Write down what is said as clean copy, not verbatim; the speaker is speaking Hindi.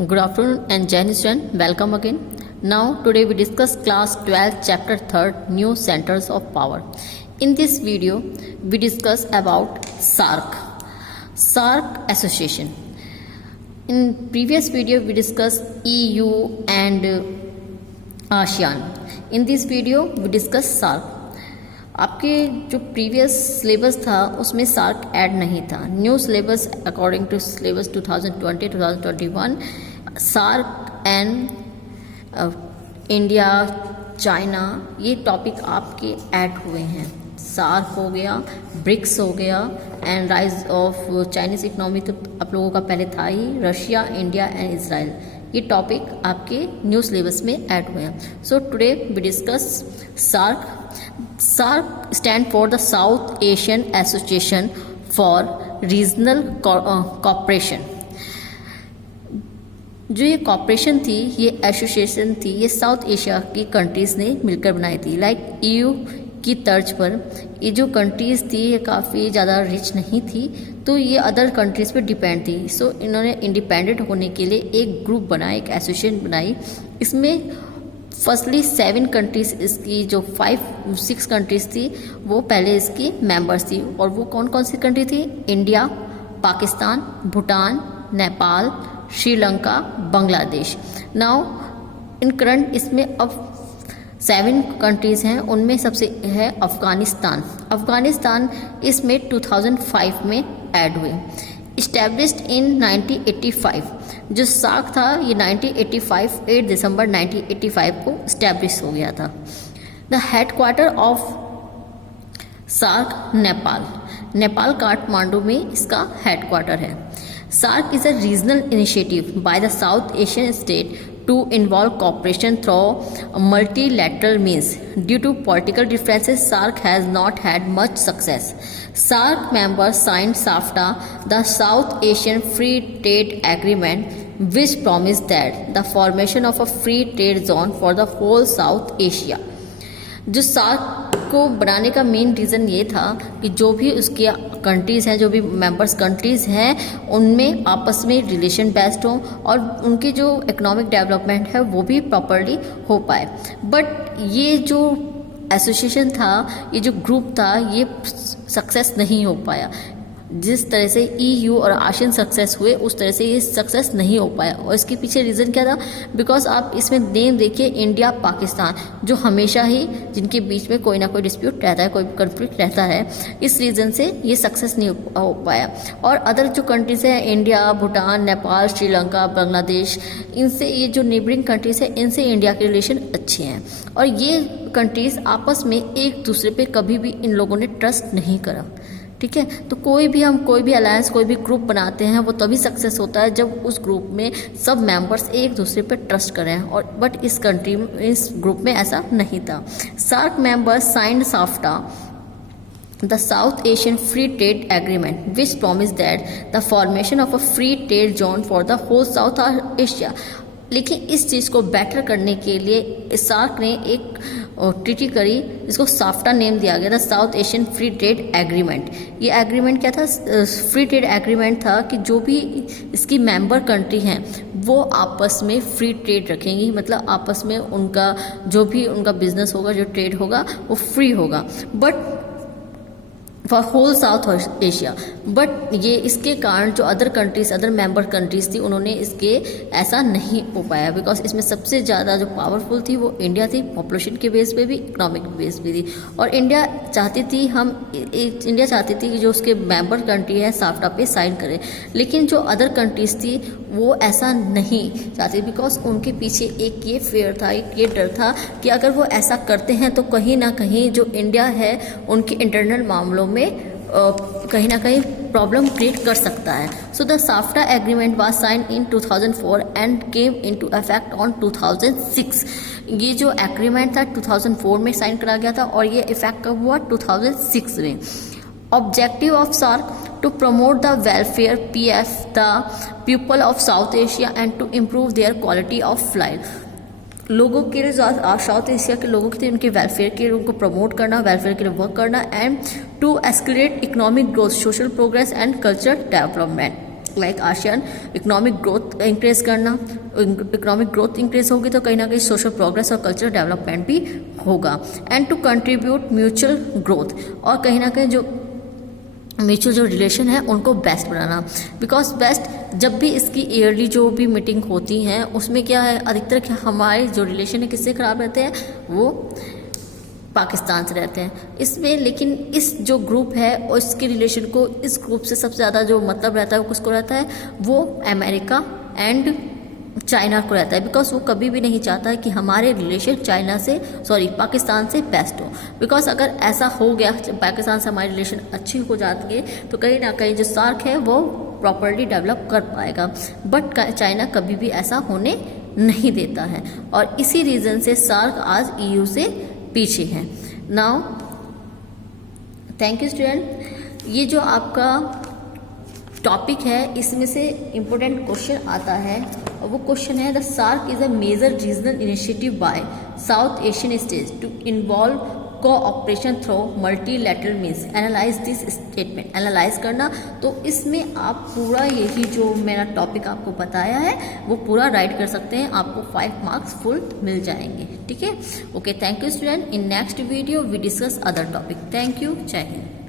Good afternoon and Jain student, welcome again. Now today we discuss class 12 chapter 3rd new centers of power. In this video we discuss about SAARC association. In previous video we discussed EU and ASEAN. In this video we discuss SAARC. आपके जो प्रीवियस सिलेबस था उसमें सार्क ऐड नहीं था. New syllabus according to syllabus 2020-2021 SAARC and India China ये टॉपिक आपके ऐड हुए हैं. सार्क हो गया, ब्रिक्स हो गया and rise of Chinese economy तो आप लोगों का पहले था ही. रशिया, इंडिया एंड इजराइल ये टॉपिक आपके न्यू सिलेबस में ऐड हुए हैं. So today we discuss SAARC. SAARC stand for the South Asian Association for Regional Cooperation. जो ये कॉपरेशन थी, ये एसोसिएशन थी, ये साउथ एशिया की कंट्रीज़ ने मिलकर बनाई थी. लाइक EU की तर्ज पर ये जो कंट्रीज़ थी ये काफ़ी ज़्यादा रिच नहीं थी, तो ये अदर कंट्रीज़ पे डिपेंड थी. सो इन्होंने इंडिपेंडेंट होने के लिए एक ग्रुप बनाया, एक एसोसिएशन बनाई. इसमें फर्स्टली 7 कंट्रीज़ इसकी जो 5-6 कंट्रीज़ थी वो पहले इसकी मेंबर्स थी. और वो कौन कौन सी कंट्री थी? India, Pakistan, Bhutan, Nepal, Sri Lanka, Bangladesh. Now in current इसमें अब 7 कंट्रीज़ हैं. उनमें सबसे है अफ़गानिस्तान. अफ़गानिस्तान इसमें 2005 में ऐड हुए. Established in 1985. जो सार्क था ये 1985 8 दिसंबर 1985 को इस्टेब्लिश हो गया था. The headquarter of SAARC Nepal Kathmandu में इसका हेडक्वार्टर है. SAARC is a regional initiative by the South Asian state to involve cooperation through multilateral means. Due to political differences, SAARC has not had much success. SAARC members signed SAFTA, the South Asian Free Trade Agreement, which promised that the formation of a free trade zone for the whole South Asia. जो सार्क को बनाने का मेन रीज़न ये था कि जो भी उसके कंट्रीज़ हैं, जो भी मेंबर्स कंट्रीज़ हैं, उनमें आपस में रिलेशन बेस्ड हो और उनकी जो इकोनॉमिक डेवलपमेंट है वो भी प्रॉपरली हो पाए. बट ये जो एसोसिएशन था, ये जो ग्रुप था, ये सक्सेस नहीं हो पाया. जिस तरह से EU और आशियन सक्सेस हुए उस तरह से ये सक्सेस नहीं हो पाया. और इसके पीछे रीज़न क्या था? बिकॉज आप इसमें नेम देखिए, इंडिया, पाकिस्तान, जो हमेशा ही जिनके बीच में कोई ना कोई डिस्प्यूट रहता है, कोई कन्फ्लिक्ट रहता है, इस रीज़न से ये सक्सेस नहीं हो पाया. और अदर जो कंट्रीज़ हैं, इंडिया, भूटान, नेपाल, श्रीलंका, बांग्लादेश, इनसे ये जो नेबरिंग कंट्रीज़ है, इनसे इंडिया के रिलेशन अच्छे हैं. और ये कंट्रीज़ आपस में एक दूसरे पे कभी भी इन लोगों ने ट्रस्ट नहीं करा. ठीक है, तो कोई भी अलायंस, कोई भी ग्रुप बनाते हैं वो तभी सक्सेस होता है जब उस ग्रुप में सब मेंबर्स एक दूसरे पर ट्रस्ट करें. और बट इस ग्रुप में ऐसा नहीं था. SAARC members signed SAFTA, the South Asian Free Trade Agreement, which promised that the formation of a free trade zone for the whole South Asia. लेकिन इस चीज़ को बेटर करने के लिए सार्क ने एक ट्रीटी करी, इसको साफ्टा नेम दिया गया था, south Asian free trade agreement. ये एग्रीमेंट क्या था? फ्री ट्रेड एग्रीमेंट था कि जो भी इसकी मेंबर कंट्री हैं वो आपस में फ्री ट्रेड रखेंगी. मतलब आपस में उनका जो भी उनका बिजनेस होगा, जो ट्रेड होगा वो फ्री होगा. But for whole South Asia. But ये इसके कारण जो अदर मेंबर कंट्रीज थी उन्होंने इसके ऐसा नहीं हो पाया. बिकॉज इसमें सबसे ज़्यादा जो पावरफुल थी वो इंडिया थी, पॉपुलेशन के बेस पे भी, इकोनॉमिक बेस पे थी. और इंडिया चाहती थी कि जो उसके मेंबर कंट्री है साफ्टा पे साइन करे. लेकिन जो अदर कंट्रीज थी वो ऐसा नहीं चाहती, बिकॉज उनके पीछे एक ये फेयर था, एक ये डर था कि अगर वो ऐसा करते हैं तो कहीं ना कहीं जो इंडिया है उनके इंटरनल मामलों में कहीं ना कहीं प्रॉब्लम क्रिएट कर सकता है. So the SAFTA agreement was sign in 2004 and came into effect on 2006. ये जो एग्रीमेंट था 2004 में साइन करा गया था और ये इफेक्ट कब हुआ? 2006 में. Objective of SAARC to promote the welfare PF the people of South Asia and to improve their quality of life. लोगों के लिए, साउथ एशिया के लोगों के लिए उनके वेलफेयर के लिए उनको प्रमोट करना, वेलफेयर के लिए वर्क करना and to escalate economic growth, social progress and culture development. Like ASEAN economic growth increase करना, इकोनॉमिक ग्रोथ इंक्रीज होगी तो कहीं ना कहीं सोशल प्रोग्रेस और कल्चरल डेवलपमेंट भी होगा। And to contribute mutual growth, और कहीं ना कहीं जो म्यूचुअल जो रिलेशन है उनको बेस्ट बनाना, बिकॉज बेस्ट जब भी इसकी ईयरली जो भी मीटिंग होती हैं उसमें क्या है, अधिकतर हमारे जो रिलेशन है किससे ख़राब रहते हैं, वो पाकिस्तान से रहते हैं इसमें। लेकिन इस जो ग्रुप है और इसके रिलेशन को, इस ग्रुप से सबसे ज़्यादा जो मतलब रहता है वो किसको रहता है, वो अमेरिका एंड चाइना को रहता है, बिकॉज वो कभी भी नहीं चाहता है कि हमारे रिलेशन पाकिस्तान से बेस्ट हो। बिकॉज अगर ऐसा हो गया, पाकिस्तान से हमारे रिलेशन अच्छी हो जाती है तो कहीं ना कहीं जो सार्क है वो प्रॉपरली डेवलप कर पाएगा, बट चाइना कभी भी ऐसा होने नहीं देता है, और इसी रीज़न से सार्क आज EU से पीछे है। Now thank you student. ये जो आपका टॉपिक है इसमें से इम्पोर्टेंट क्वेश्चन आता है, और वो क्वेश्चन है the SAARC is a major regional initiative by South Asian states to involve cooperation through multilateral means, analyse this statement. Analyse करना, तो इसमें आप पूरा यही जो मेरा टॉपिक आपको बताया है वो पूरा राइट कर सकते हैं, आपको 5 मार्क्स फुल मिल जाएंगे। ठीक है, okay, thank you student. In next video we discuss other topic. Thank you, जय हिंद।